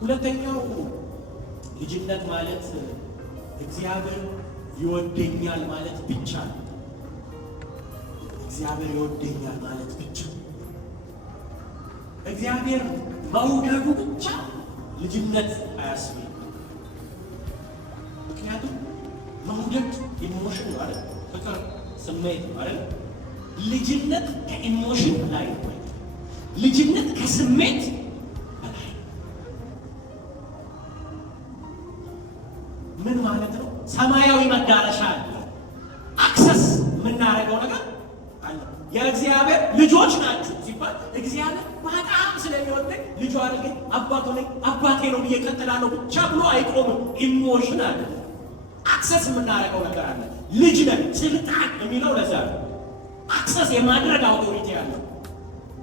ሁለተኛው ልጅነት ማለት እግዚአብሔር ይወደኛል ማለት ብቻ ነው። እግዚአብሔር ይወደኛል ማለት ብቻ እግዚአብሔር መውደዱ ብቻ ልጅነት አያስብም። ምክንያቱም መውደድ ኢሞሽን ነው አይደል? ፍቅር ስሜት ነው አይደል? ልጅነት ከኢሞሽን ላይ ነው። ልጅነት ከስሜት በላይ ምን ማለት ነው? ሰማያዊ መዳረሻ አለ። አክሰስ የምናደርገው ነገር አለ። የእግዚአብሔር ልጆች ናችሁ ሲባል እግዚአብሔር በጣም ስለሚወደኝ ልጁ አድርገኝ አባቱ ነኝ አባቴ ነው ብዬ እቀጥላለሁ ብቻ ብሎ አይቆምም። ኢሞሽን አለ። አክሰስ የምናደርገው ነገር አለ። ልጅ ነን ስልጣን የሚለው ለዛ ነው። አክሰስ የማድረግ አውቶሪቲ ያለው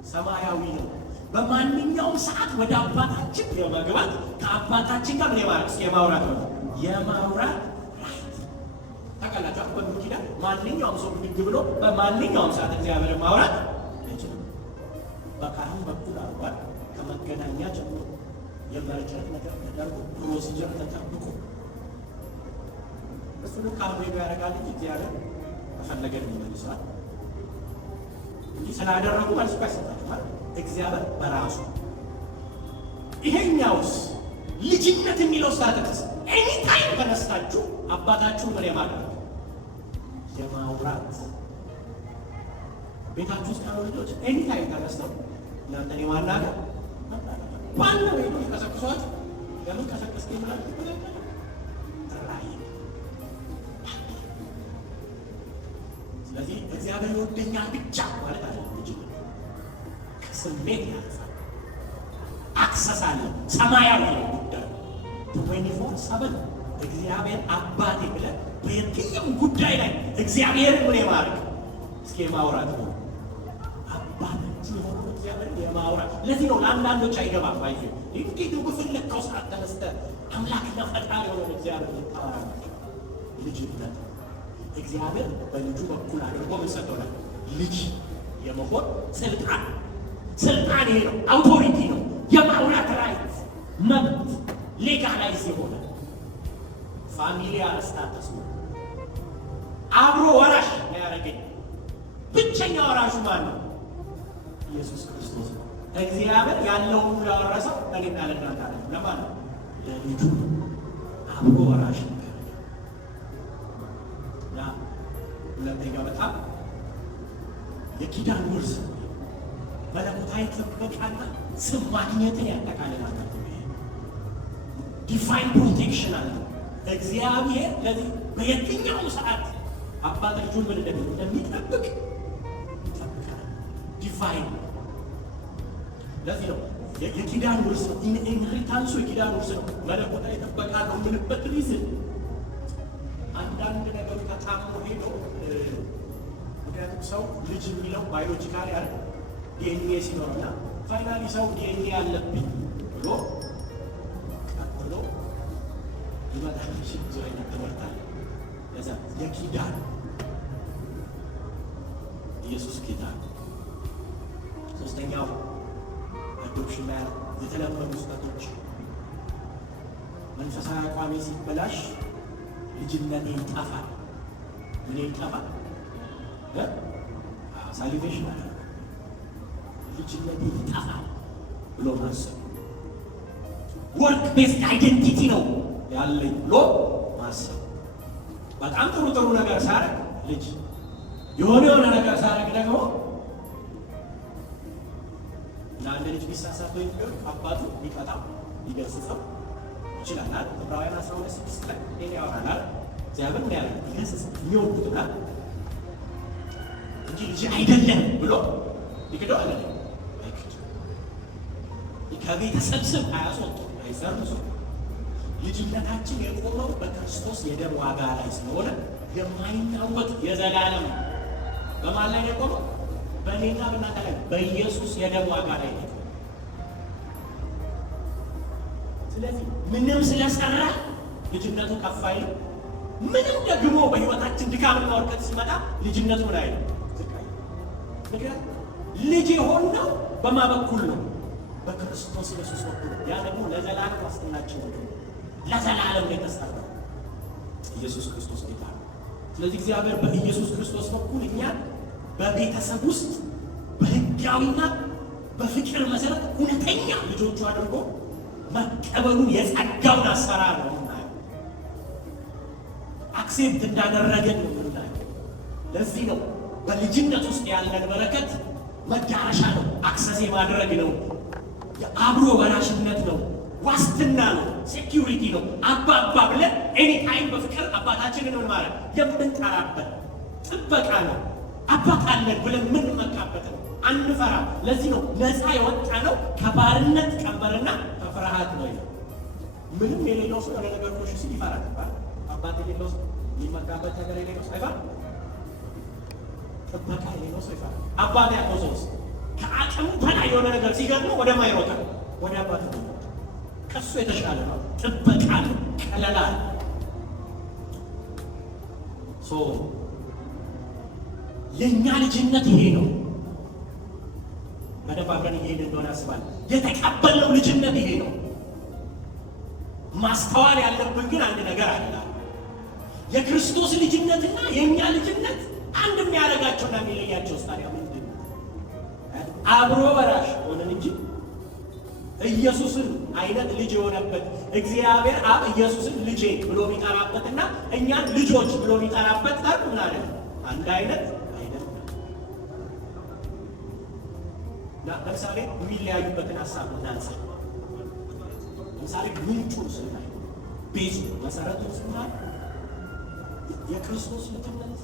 ሰማያዊ ነው። በማንኛውም ሰዓት ወደ አባታችን የመግባት ከአባታችን ጋር ምን የማውራት ነው የማውራት ራይት ተቀላጫ በሚኪዳ ማንኛውም ሰው ብድግ ብሎ በማንኛውም ሰዓት እግዚአብሔር ማውራት አይችልም። በካህን በኩል አርጓል። ከመገናኛ ጀምሮ የመረጨት ነገር ተደርጎ ፕሮሲጀር ተጠብቆ እሱ ካህኑ ያደርጋል እንጂ እግዚአብሔር ከፈለገን ይመልሳል። እንዲህ ስላደረጉ መልስ ይሰጣል እግዚአብሔር በራሱ። ይሄኛውስ ልጅነት የሚለው ስታተስ ኤኒ ታይም ተነስታችሁ አባታችሁ ምን የማድረግ የማውራት ቤታችሁ ውስጥ ያሉ ልጆች ኤኒ ታይም ተነስተው እናንተን የማናገር ባለ ወይ ነው ከሰክሷት ለምን ከሰከስከ ይላል ራይ። ስለዚህ እግዚአብሔር ይወደኛል ብቻ ማለት አይደለም። ልጅነት ከስሜት ያልፋል። አክሰስ አለ። ሰማያዊ ጉዳይ 24/7 እግዚአብሔር አባቴ ብለን በየትኛውም ጉዳይ ላይ እግዚአብሔር ምን የማድረግ እስኪ የማውራት ነው። አባታችን የሆነው እግዚአብሔር የማውራት ለዚህ ነው ለአንዳንዶች አይገባም። ባይዘ እንዴት ነው በፈለከው ሰዓት ተነስተህ አምላክና ፈጣሪ የሆነው እግዚአብሔር ልታወራላችሁ? ልጅነት እግዚአብሔር በልጁ በኩል አድርጎ ምን ሰጥቶናል? ልጅ የመሆን ስልጣን። ስልጣን ይሄ ነው፣ አውቶሪቲ ነው፣ የማውራት ራይት፣ መብት፣ ሌጋላይዝ የሆነ ፋሚሊያር ስታተስ ነው። አብሮ ወራሽ ያደረገኝ ብቸኛ ወራሹ ማን ነው? ኢየሱስ ክርስቶስ ነው። እግዚአብሔር ያለውን ሁሉ ያወረሰው ለእኔና ለእናንተ ነው። ለማን ነው? ለልጁ። አብሮ ወራሽ ያ ሁለተኛ በጣም የኪዳን ውርስ መለኮታዊ ጥበቃና ስም ማግኘትን ያጠቃልላል። ዲቫይን ፕሮቴክሽን አለ እግዚአብሔር። ለዚህ በየትኛው ሰዓት አባት ልጁን ምን እንደሚጠብቅ ይጠብቃል። ዲቫይን ለዚህ ነው የኪዳን ውርስ ነው። ኢንሄሪታንሱ የኪዳን ውርስ ነው። መለኮታዊ ጥበቃ ነው የምንበት ሪዝን አንዳንድ ነገሮች ተጣምሮ ሄዶ ምክንያቱም ሰው ልጅ የሚለው ባዮሎጂካሊ አለ ዲኤንኤ ሲኖርና ፋይናሊ ሰው ዲኤንኤ ያለብኝ ብሎ ቀጥሎ ይመጣል። ብዙ አይነት ትምህርት አለ። ለዛ የኪዳን ኢየሱስ ጌታ። ሶስተኛው አዶፕሽን ላይ የተለመዱ ስህተቶች መንፈሳዊ አቋሜ ሲበላሽ ልጅነቴ ይጠፋል። ምን ይጠፋል? ሳሊቬሽን አለ ልጅነቴ ይጠፋል ብሎ ማሰብ። ወርክ ቤዝድ አይደንቲቲ ነው ያለኝ ብሎ ማሰብ። በጣም ጥሩ ጥሩ ነገር ሳረግ ልጅ የሆነ ነገር ሳረግ ደግሞ ለአንድ ልጅ ቢሳሳት ወይ ቢሆን አባቱ ሊቀጣው ሊገስጸው ይችላል። ዕብራውያን 12:6 ላይ ይሄን ያወራናል። እግዚአብሔር ምን ያለ ይገስጽ የሚወዱትና እንጂ ልጅ አይደለም ብሎ ይክደው አለ። ከቤተሰብ ስም አያስወጡ አይሰርዙ። ልጅነታችን የቆመው በክርስቶስ የደም ዋጋ ላይ ስለሆነ የማይናወጥ የዘላለም በማን ላይ የቆመው? በእኔና በእናንተ ላይ በኢየሱስ የደም ዋጋ ላይ ነው። ስለዚህ ምንም ስለሰራ ልጅነቱ ከፍ አይልም። ምንም ደግሞ በህይወታችን ድካምና ውድቀት ሲመጣ ልጅነቱ ምን አይልም። ምክንያቱም ልጅ የሆነው በማን በኩል ነው? በክርስቶስ ኢየሱስ በኩል ያ ደግሞ ለዘላለም ዋስትናችን ነው። ለዘላለም የተሰራው ኢየሱስ ክርስቶስ ጌታ ነው። ስለዚህ እግዚአብሔር በኢየሱስ ክርስቶስ በኩል እኛ በቤተሰብ ውስጥ በሕጋዊና በፍቅር መሰረት እውነተኛ ልጆቹ አድርጎ መቀበሉን የጸጋውን አሰራር ነው የምናየው። አክሴፕት እንዳደረገን ነው የምናየው። ለዚህ ነው በልጅነት ውስጥ ያለን በረከት መዳረሻ ነው፣ አክሰስ የማድረግ ነው፣ የአብሮ ወራሽነት ነው፣ ዋስትና ነው፣ ሴኪዩሪቲ ነው። አባባ ብለን ኤኒ ታይም በፍቅር አባታችንን ምን ማለት የምንጠራበት ጥበቃ ነው። አባት አለን ብለን የምንመካበት ነው። አንፈራ። ለዚህ ነው ነፃ የወጣ ነው ከባርነት ቀንበርና ከፍርሃት ነው። ምንም የሌለው ሰው የሆነ ነገር ኮሽ ሲል ይፈራል። አባት የሌለው ሰው የሚመካበት ነገር የሌለው ሰው አይፈራም። ጥበቃ የሌለው ሰው ይፈራል። አባት ያለው ሰው ከአቅሙ በላይ የሆነ ነገር ሲገጥመው ወደ ማን ይሮጣል? ወደ አባት ነው። ከሱ የተሻለ ነው። ጥበቃ ነው፣ ከለላ ነው። የእኛ ልጅነት ይሄ ነው። በደንብ አብረን እየሄድን እንደሆነ አስባለሁ። የተቀበልነው ልጅነት ይሄ ነው። ማስተዋል ያለብን ግን አንድ ነገር አለ። የክርስቶስ ልጅነትና የእኛ ልጅነት አንድ የሚያደርጋቸውና የሚለያቸው ታዲያ ምንድን ነው? አብሮ ወራሽ ሆነን እንጂ ኢየሱስን አይነት ልጅ የሆነበት እግዚአብሔር አብ ኢየሱስን ልጄ ብሎ የሚጠራበትና እኛን ልጆች ብሎ የሚጠራበት ታሪክ ምን አለ? አንድ አይነት ለምሳሌ የሚለያዩበትን ሀሳብ እናንሳ። ለምሳሌ ምንጩን ስናይ፣ ቤዙ መሰረቱን ስናይ የክርስቶስ ልጅነት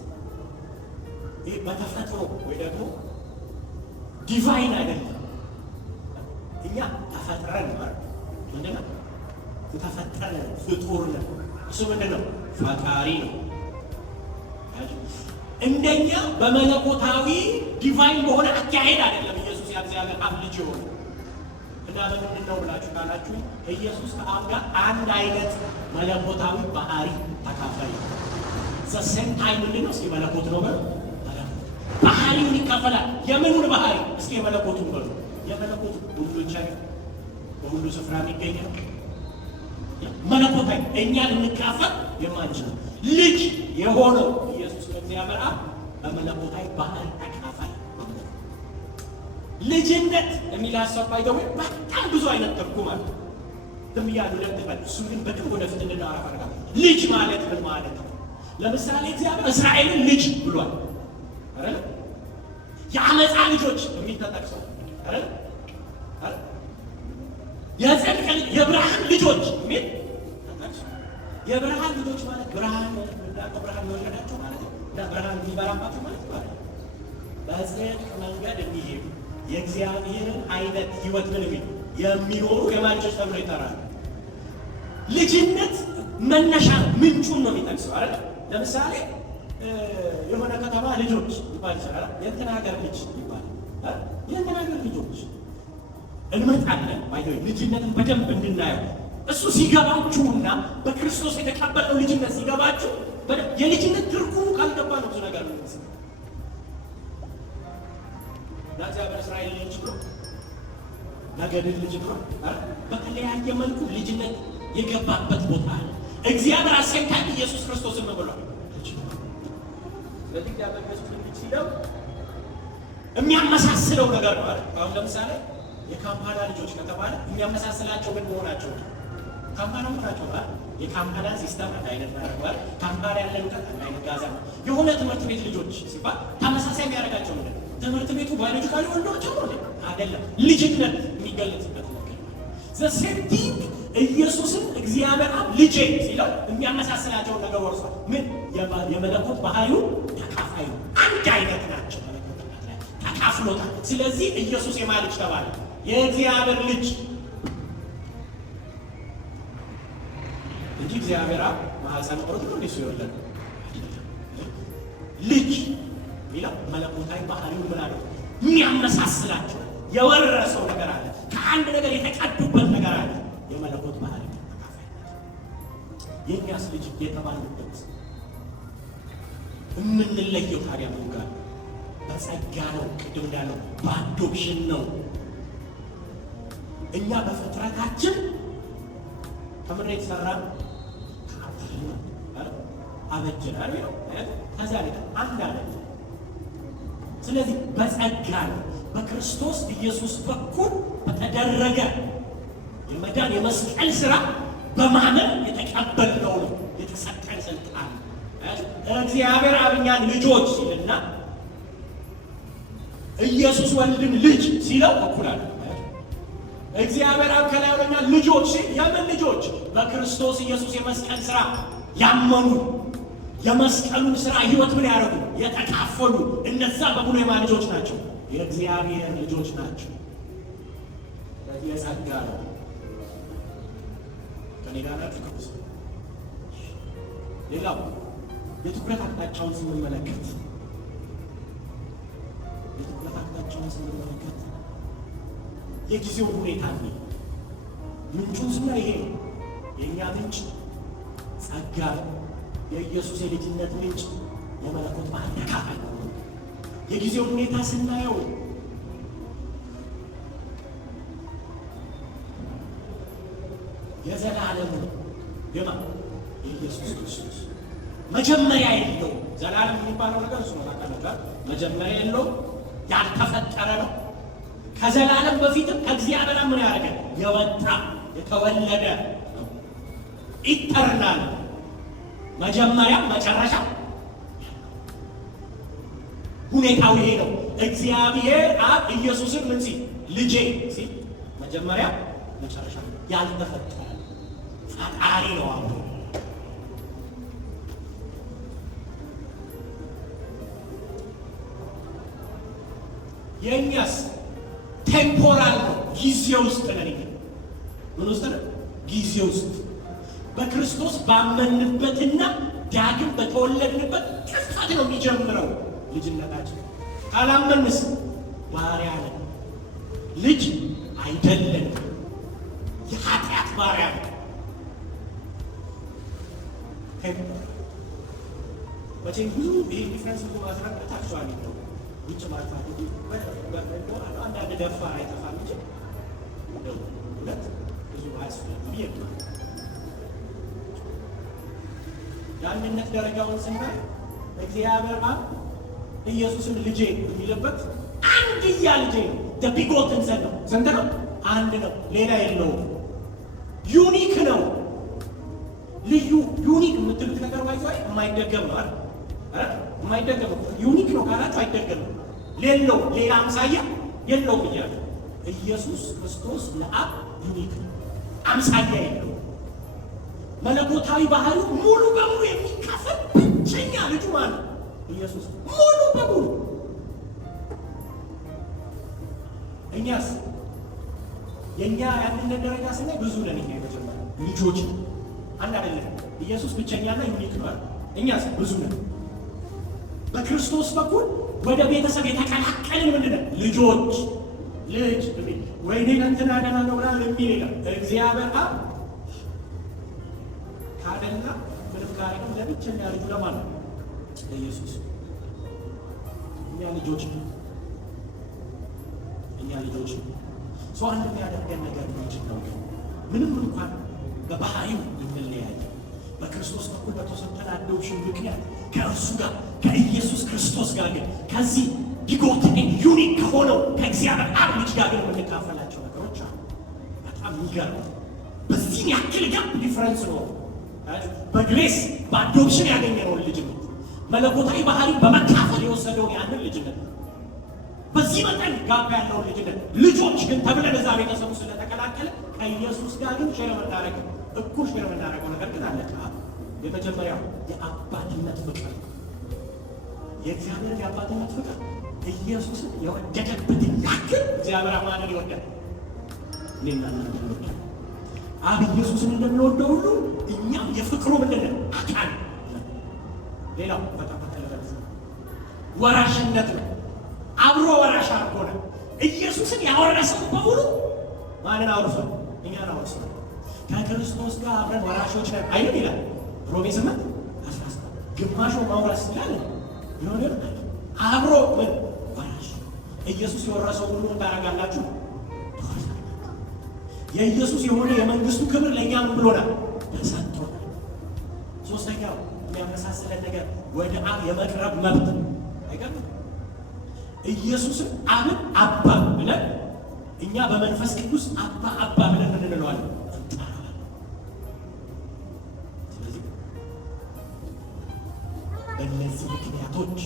ይህ በተፈጥሮ ወይ ደግሞ ዲቫይን አይደለም። እኛ ተፈጥረን ማለት ምንድን ነው? ተፈጠረ ፍጡር ነው። እሱ ምንድን ነው? ፈጣሪ ነው። እንደኛ በመለኮታዊ ዲቫይን በሆነ አካሄድ አይደለም ኢየሱስ የእግዚአብሔር አብ ልጅ ሆነ እና ምንድን ነው ብላችሁ ካላችሁ ኢየሱስ ከአብ ጋር አንድ አይነት መለኮታዊ ባህሪ ተካፋይ ነው። ዘሴም ታይም ምንድን ነው? እስኪ መለኮት ነው በሉ። ባህሪውን ይካፈላል። የምኑን ባህሪ? እስኪ የመለኮቱን በሉ። የመለኮቱ ሁሉ ይቻል በሁሉ ስፍራ የሚገኝ ነው። መለኮታዊ እኛን እንካፈል የማንችል ልጅ የሆነው ኢየሱስ ለእግዚአብሔር አብ በመለኮታዊ ባህሪ ተካፋይ። ልጅነት የሚል ሀሳብ ባይደው በጣም ብዙ አይነት ትርጉም አለ። ዝም እያሉ ለምትበል እሱ ግን በቅርብ ወደፊት እንድናወራ ፈልጋለሁ። ልጅ ማለት ምን ማለት ነው? ለምሳሌ እግዚአብሔር እስራኤልን ልጅ ብሏል አይደል? የአመፃ ልጆች የሚል ተጠቅሷል አይደል? የጽድቅ የብርሃን ልጆች የሚል ተጠቅሷል። የብርሃን ልጆች ማለት ብርሃን ብርሃን የወለዳቸው ማለት ነው። ብርሃን የሚበራባቸው ማለት ነው። በጽድቅ መንገድ የሚሄዱ የእግዚአብሔርን አይነት ህይወት ምን የሚኖሩ የማንጮች ተብሎ ይጠራሉ። ልጅነት መነሻ ምንጩን ነው የሚጠቅሰው አይደል? ለምሳሌ የሆነ ከተማ ልጆች ይባል ይችላል። የእንትና ሀገር ልጅ ይባላል። የእንትና ሀገር ልጆች እንመጣለን። ባይሆን ልጅነትን በደንብ እንድናየው እሱ ሲገባችሁና በክርስቶስ የተቀበለው ልጅነት ሲገባችሁ የልጅነት ትርጉሙ ካልገባ ነው ብዙ ነገር ነው። እግዚአብሔር እስራኤል ልጅ ነው፣ ነገድን ልጅ ነው። በተለያየ መልኩ ልጅነት የገባበት ቦታ አለ። እግዚአብሔር አሰንካኝ ኢየሱስ ክርስቶስን ብሏል። ስለዚህ እግዚአብሔር ኢየሱስ ልጅ ሲለው የሚያመሳስለው ነገር ነው አይደል? አሁን ለምሳሌ የካምፓላ ልጆች ከተባለ የሚያመሳስላቸው ምን መሆናቸው ነው? ካምፓላ ናቸው አይደል? የካምፓላ ሲስተም አይነት ማለት ካምፓላ ያለ ልቀት አይነት ጋዛ ነው። የሆነ ትምህርት ቤት ልጆች ሲባል ተመሳሳይ የሚያደርጋቸው ነው። ትምህርት ቤቱ ባዮሎጂካሊ ወንዶች ነው አይደለም፣ ልጅነት የሚገለጽበት ነው። ዘሴንቲንግ ኢየሱስን እግዚአብሔር አብ ልጄ ሲለው የሚያመሳስላቸው ነገር ወርሷል። ምን የመለኮት ባህሪው ተካፋይ ነው። አንድ አይነት ናቸው። ተካፍሎታል። ስለዚህ ኢየሱስ የማን ልጅ ተባለ? የእግዚአብሔር ልጅ እንጂ እግዚአብሔር አብ ማህፀን ቆርጦ ነው እሱ ይወለድ ልጅ ሚለው መለኮታዊ ባህሪው ምን አለ? የሚያመሳስላቸው የወረሰው ነገር አለ። ከአንድ ነገር የተቀዱበት ነገር አለ። የመለኮት ባህሪ ተካፋይ የኛስ ልጅ የተባለበት የምንለየው ታዲያ ምን ጋር? በጸጋ ነው። ቅድም እንዳለው በአዶፕሽን ነው። እኛ በፍጥረታችን ከምን የተሰራን አበጀን አይደል? ከዛ ላይ አንድ አለ። ስለዚህ በጸጋ በክርስቶስ ኢየሱስ በኩል በተደረገ የመዳን የመስቀል ሥራ በማመን የተቀበልነው ነው የተሰጠን ስልጣን። እግዚአብሔር አብ እኛን ልጆች ሲልና ኢየሱስ ወልድን ልጅ ሲለው እኩል አለ። እግዚአብሔር አብ ከላይ ወደኛ ልጆች ሲል የምን ልጆች? በክርስቶስ ኢየሱስ የመስቀል ሥራ ያመኑ የመስቀሉን ሥራ ሕይወት ምን ያደረጉ የተካፈሉ እነዛ በሙሉ የማን ልጆች ናቸው? የእግዚአብሔር ልጆች ናቸው። የጸጋ ነው። ከኔ ጋር ናችሁ? ሌላው የትኩረት አቅጣጫውን ስንመለከት የጊዜው ሁኔታ ነው። ምንጩን ስናይ ይሄ የእኛ ምንጭ ጸጋ፣ የኢየሱስ የልጅነት ምንጭ የመለኮት ባህል ተካፋይ ነው። የጊዜው ሁኔታ ስናየው የዘላለም የማ የኢየሱስ ክርስቶስ መጀመሪያ የለው። ዘላለም የሚባለው ነገር እሱ ነው። ታውቃላችሁ፣ መጀመሪያ የለው፣ ያልተፈጠረ ነው። ከዘላለም በፊትም ከእግዚአብሔር ምን ያደረገ የወጣ የተወለደ ኢተርናል መጀመሪያ መጨረሻ። ሁኔታው ይሄ ነው። እግዚአብሔር አብ ኢየሱስን ምን ሲል ልጄ ሲል መጀመሪያ መጨረሻ ያልተፈጠረ ፈጣሪ ነው። አሁን የእኛስ ቴምፖራል ነው። ጊዜ ውስጥ ነን። ምን ውስጥ ነን? ጊዜ ውስጥ በክርስቶስ ባመንበትና ዳግም በተወለድንበት ቅጽበት ነው የሚጀምረው ልጅነታችን። ካላመንስ ባሪያ ነን፣ ልጅ አይደለን፣ የኃጢአት ባሪያ ነን። መቼም ብዙ ይሄ ዲፍረንስ ብዙ ማስረዳት አክቹዋሊ ነው ውጭ ማጥፋት አንዳንድ ደፋር አይጠፋም እንጂ ሁለት ብዙ አያስፈልግም ብዬ ነው። የአንድነት ደረጃውን ስናይ እግዚአብሔር አብ ኢየሱስን ልጄ የሚልበት አንድያ ልጄ ነው። ቢጎትን ሰን ነው። ስንት ነው? አንድ ነው። ሌላ የለውም። ዩኒክ ነው። ልዩ ዩኒክ የምትሉት ነገር ባይዘው የማይደገም ነው አይደል? የማይደገም ዩኒክ ነው ካላችሁ አይደገምም። ሌለው ሌላ አምሳያ የለውም እያለ ኢየሱስ ክርስቶስ ለአብ ዩኒክ ነው፣ አምሳያ የለው። መለኮታዊ ባህሪው ሙሉ በሙሉ የሚካፈል ብቸኛ ልጁ ማለት ኢየሱስ ሙሉ በሙሉ። እኛስ የእኛ ያንነት ደረጃ ስናይ ብዙ ነን። እኛ የመጀመሪያ ልጆች አንድ አይደለም። ኢየሱስ ብቸኛና ዩኒክ ነው። እኛስ ብዙ ነን። በክርስቶስ በኩል ወደ ቤተሰብ የተቀላቀልን ምንድነው? ልጆች። ልጅ ወይኔ እንትና ደህና ነው ብላ የሚል የለም። እግዚአብሔር አብ ካደና ምንም ካደና ለብቸኛ ልጁ ለማን ነው? ለኢየሱስ። እኛ ልጆች ነው። እኛ ልጆች ነው። ሰው አንድ የሚያደርገን ነገር ነው። ምንም እንኳን በባህሪው እንለያይ፣ በክርስቶስ በኩል በተሰጠን አዶፕሽን ምክንያት ከእርሱ ጋር ከኢየሱስ ክርስቶስ ጋር ግን ከዚህ ቢጎትን ዩኒክ ከሆነው ከእግዚአብሔር አብ ልጅ ጋር ግን የምንካፈላቸው ነገሮች አሉ። በጣም የሚገርም በዚህም ያክል ጋር ዲፍረንስ ነው። በግሬስ በአዶፕሽን ያገኘነውን ልጅነት መለኮታዊ ባህሪ በመካፈል የወሰደውን ያንን ልጅነት በዚህ መጠን ጋር ያለውን ልጅነት ልጆች ግን ተብለን እዛ ቤተሰቡ ስለተቀላቀለ ከኢየሱስ ጋር ግን ሼር የምናደርገው እኩል ሼር የምናደርገው ነገር ግን አለ። የመጀመሪያው የአባትነት ፍቅር፣ የእግዚአብሔር የአባትነት ፍቅር ኢየሱስን የወደደበትን ያክል እግዚአብሔር አማንን ይወዳል። እኔና እናንተ ይወዳል። አብ ኢየሱስን እንደምንወደው ሁሉ እኛም የፍቅሩ ምንድነው? አካል። ሌላው በጣም ተለበለ ወራሽነት ነው። አብሮ ወራሽ አርጎነ ኢየሱስን ያወረሰው በሙሉ ማንን አውርሷል? እኛን አውርሷል። ከክርስቶስ ጋር አብረን ወራሾች ነን አይደል ይላል ሮሜ 8:13 ግማሹ ማውረስ ይላል ይሆናል አብሮ ምን ወራሽ። ኢየሱስ የወረሰው ሁሉ ታረጋላችሁ። የኢየሱስ የሆነ የመንግስቱ ክብር ለእኛ ምን ብሎናል? ተሰጥቶናል። ሶስተኛው የሚያመሳስለን ነገር ወደ አብ የመቅረብ መብት አይገርም? ኢየሱስን አብን አባ ብለን እኛ በመንፈስ ቅዱስ አባ አባ ብለን ምን እንለዋለን? እንጠራዋለን። ስለዚህ በእነዚህ ምክንያቶች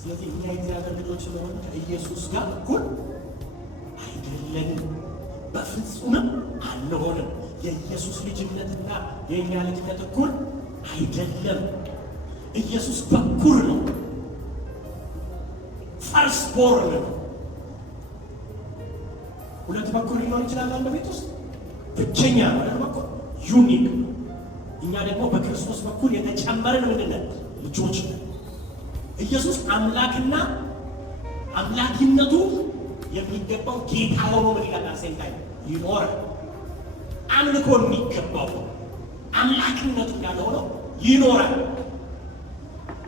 ስለዚህ እኛ የእግዚአብሔር ልጆች ስለሆነ ከኢየሱስ ጋር እኩል አይደለንም፣ በፍጹምም አንሆንም። የኢየሱስ ልጅነትና የእኛ ልጅነት እኩል አይደለም። ኢየሱስ በኩር ነው፣ ፈርስት ቦርን ነው። ሁለት በኩር ሊኖር ይችላል አንድ ቤት ውስጥ፣ ብቸኛ ነው አይደል? በኩር ዩኒክ ነው። እኛ ደግሞ በክርስቶስ በኩል የተጨመርን ምንድነን? ልጆች ነን። ኢየሱስ አምላክና አምላክነቱ የሚገባው ጌታ ሆኖ ምን ይላል? አሰንታይ ይኖራል። አምልኮ የሚገባው አምላክነቱ እንዳለ ሆኖ ይኖራል።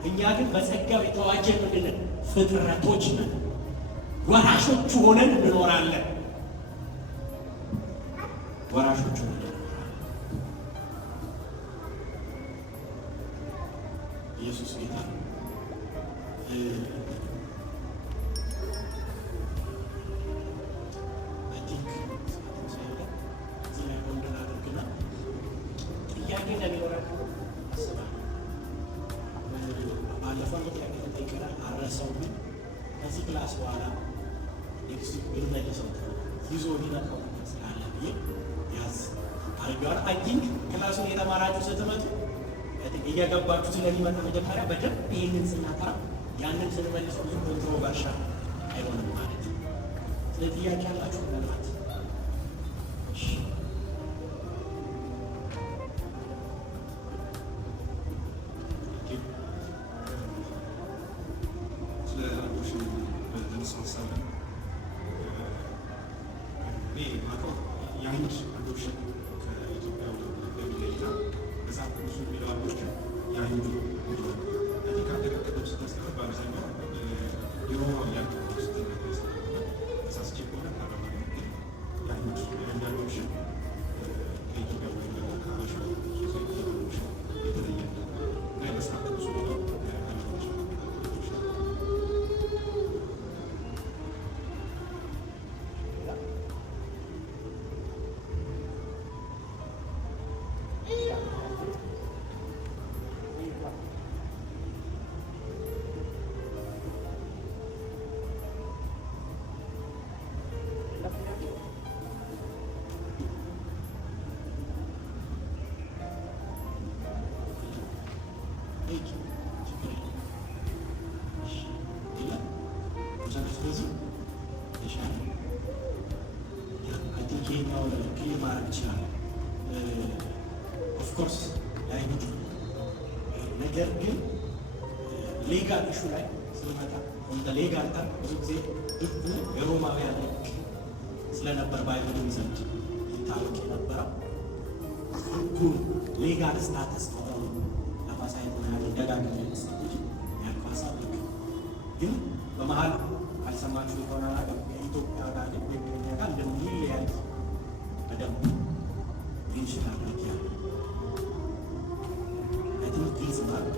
እኛ ግን በጸጋው የተዋጀን ምንድነን? ፍጥረቶች ነን። ወራሾቹ ሆነን እንኖራለን። ወራሾቹ ሆነን ኢየሱስ ጌታ ጥያቄ ለሚኖረን አስባለሁ። ባለፈው ጥያቄ ተጠይቀናል፣ አረሰው ግን ከዚህ ክላስ በኋላ ብንመልሰው ይዞ ሊነካው ስላለ ብዬ ያዝ አድርጌዋለሁ። አይ ቲንክ ክላሱን የተማራችሁ ስትመጡ እየገባችሁ ስለሚመጣ መጀመሪያ በደንብ ይህንን ስናጠራ ያንን ስንመልሰው ብዙ ኮንትሮቨርሻል አይሆንም ማለት ነው። ስለ ጥያቄ ያላችሁ ምናልባት ኦፍኮርስ ላይሆን ነገር ግን ሌጋል ኢሹ ላይ ስንመጣ እንደ ሌጋል ጋር ብዙ ጊዜ ህጉ የሮማውያን ህግ ስለነበር ባይብልን ዘንድ ይታወቅ የነበረው ህጉን ሌጋል ስታተስ ከሆኑ ለማሳየት ምናምን ደጋግሜ መስጠቶች ያልኳሳብ ህግ ግን በመሀል አልሰማችሁ የሆነ ነገር ከኢትዮጵያ ጋር ግን ከኛ ጋር እንደሚለያይ በደንብ ይንሽላል ያለ ግልጽ ማለት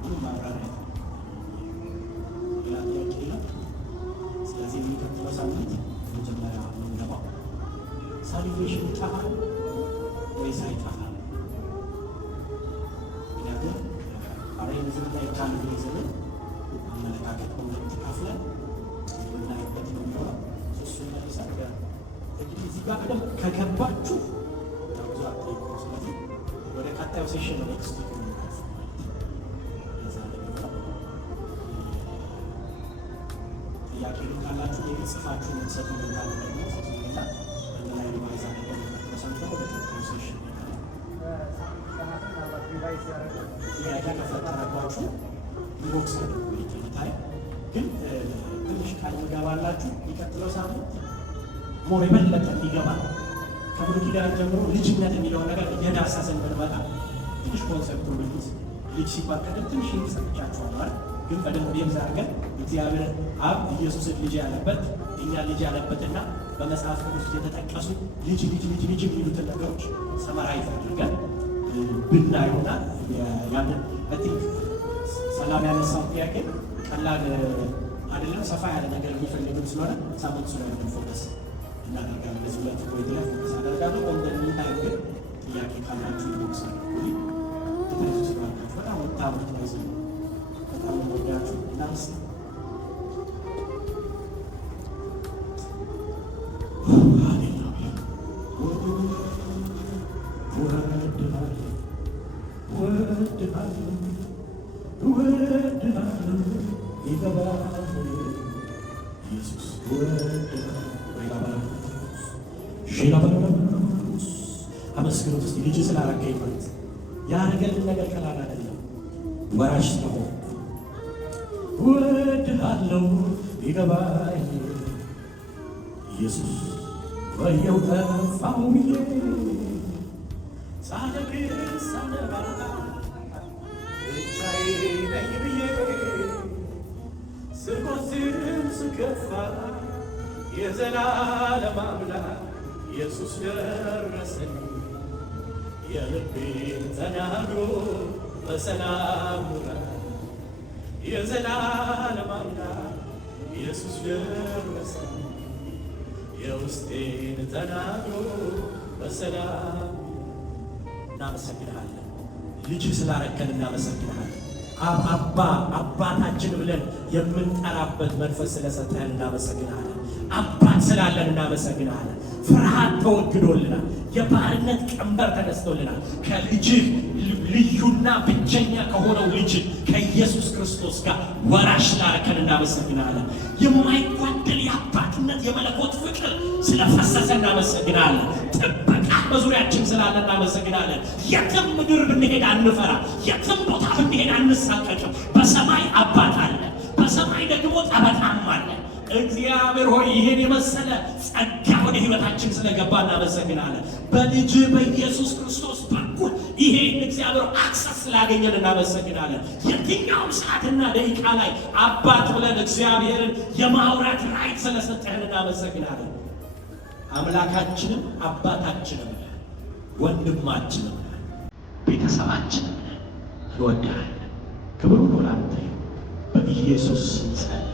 ምንም ማብራሪያ ሌላ ጥያቄ የለም። ስለዚህ የሚቀጥለው ሳምንት መጀመሪያ የምንገባው ሳልቬሽን ይጠፋል ወይስ አይጠፋም? ምክንያቱም አሬንዝምና የካልቪኒዝምን አመለካከት በሁለት ከፍለን የምናይበት ነው የሚሆነው። እሱን መልሰን እንግዲህ እዚህ ጋር በደንብ ከገባችሁ ብዙ አጠይቁ። ስለዚህ ወደ ቀጣዩ ሴሽን ነው ኔክስት ዊክ ጥያቄ ካላችሁ የጽፋችሁ ሰጡ ካለ ደግሞ ፎቶና በላይ ሪቫይዝ አድርገን ተሰምተው ወደ ሴሽን ጥያቄ ከፈጠረባችሁ ኢንቦክስ አድርጉ። ይታይ ግን ትንሽ ቃል ይገባላችሁ። የሚቀጥለው ሳምንት ሞር የበለጠ ይገባል። ከብሉይ ኪዳን ጀምሮ ልጅነት የሚለውን ነገር እየዳሰስን ብንመጣ ትንሽ ኮንሰፕት ወልጅ ልጅ ሲባል ቀደም ትንሽ ይሰጥቻቸዋል ማለት ግን ቀደም ወዲህም ዛርገን እግዚአብሔር አብ ኢየሱስን ልጅ ያለበት እኛ ልጅ ያለበትና በመጽሐፍ ቅዱስ የተጠቀሱ ልጅ የሚሉትን ነገሮች ሰማራይዝ አድርገን ብናየውና ያንን በቲንክ ሰላም ያነሳው ጥያቄ ቀላል አይደለም፣ ሰፋ ያለ ነገር የሚፈልግም ስለሆነ ሳምንት ስለሆነ ፎከስ እናደርጋለን። በዚህ ሁለት ፖይንት ላይ ፎከስ አደርጋለሁ። እንደምንታይ ግን ጥያቄ ካላችሁ ይወቅሳል በጣም ወጣት ነው። በጣም ወዳችሁ እናንስ አመስግኑት እስቲ ልጅ ስላረገኝ ማለት ያረገልን ነገር ቀላል አይደለም። ወራሽ ነው ወድሃለው ይገባኝ ኢየሱስ ወየው ተፋው ብዬ ሳለቅስ ሳነባ ብቻዬ ነኝ ብዬ ስቆዝም ስከፋ የዘላለም አምላክ ኢየሱስ ደረሰልኝ። የልቤን ተናግሮ በሰላም ኑራ የዘላለም አምላክ ኢየሱስ ደረሰልኝ። የውስጤን ተናግሮ በሰላም እናመሰግንሃለን። ልጅ ስላረከን እናመሰግንሃለን። አባታችን ብለን የምንጠራበት መንፈስ ስለሰጠን እናመሰግንሃለን። አባት ስላለን እናመሰግንሃለን። ፍርሃት ተወግዶልናል። የባርነት ቀንበር ተነስቶልናል። ከልጅህ ልዩና ብቸኛ ከሆነው ልጅ ከኢየሱስ ክርስቶስ ጋር ወራሽ ላረከን እናመሰግናለን። የማይጓደል የአባትነት የመለኮት ፍቅር ስለፈሰሰ እናመሰግናለን። ጥበቃ በዙሪያችን ስላለ እናመሰግናለን። የትም ምድር ብንሄድ አንፈራ፣ የትም ቦታ ብንሄድ አንሳቀቅም። በሰማይ አባት አለ፣ በሰማይ ደግሞ ጠበቃም አለ። እግዚአብሔር ሆይ ይሄን የመሰለ ጸጋ ወደ ሕይወታችን ስለገባ እናመሰግናለን። በልጅ በኢየሱስ ክርስቶስ በኩል ይሄን እግዚአብሔር አክሰስ ስላገኘን እናመሰግናለን። የትኛውም ሰዓትና ደቂቃ ላይ አባት ብለን እግዚአብሔርን የማውራት ራይት ስለሰጠህን እናመሰግናለን። አምላካችንም አባታችንም ወንድማችንም ቤተሰባችንም እንወድሃለን። ክብር ሁሉ ላንተ በኢየሱስ ስም